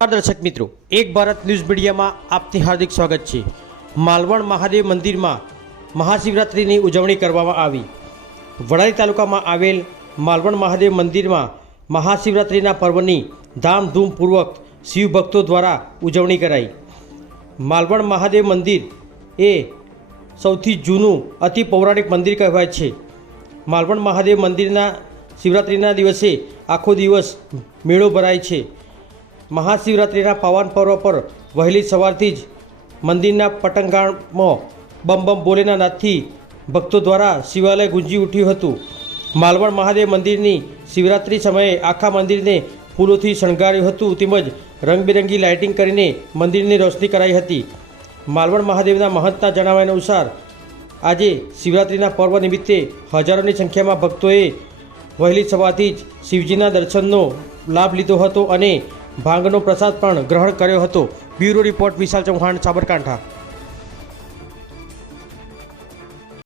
દર્શક મિત્રો, એક ભારત ન્યૂઝ મીડિયામાં આપનું હાર્દિક સ્વાગત છે। માલવણ મહાદેવ મંદિરમાં મહાશિવરાત્રિની ઉજવણી કરવામાં આવી। વડાલી તાલુકામાં આવેલ માલવણ મહાદેવ મંદિરમાં મહાશિવરાત્રિના પર્વની ધામધૂમપૂર્વક શિવ ભક્તો દ્વારા ઉજવણી કરાઈ। માલવણ મહાદેવ મંદિર એ સૌથી જૂનું અતિ પૌરાણિક મંદિર કહેવાય છે। માલવણ મહાદેવ મંદિરના શિવરાત્રિના દિવસે આખો દિવસ મેળો ભરાય છે। મહાશિવરાત્રિના પાવન પર્વ પર વહેલી સવારથી જ મંદિરના પટંગાણમાં બમ બમ બોલેના નાદથી ભક્તો દ્વારા શિવાલય ગુંજી ઉઠ્યું હતું। માલવણ મહાદેવ મંદિરની શિવરાત્રિ સમયે આખા મંદિરને ફૂલોથી શણગાર્યું હતું તેમજ રંગબેરંગી લાઇટિંગ કરીને મંદિરની રોશની કરાઈ હતી। માલવણ મહાદેવના મહંતના જણાવ્યા અનુસાર આજે શિવરાત્રિના પર્વ નિમિત્તે હજારોની સંખ્યામાં ભક્તોએ વહેલી સવારથી જ શિવજીના દર્શનનો લાભ લીધો હતો અને ભાંગનો પ્રસાદ પણ ગ્રહણ કર્યો હતો। બ્યુરો રિપોર્ટ વિશાલ ચૌહાણ, સાબરકાંઠા।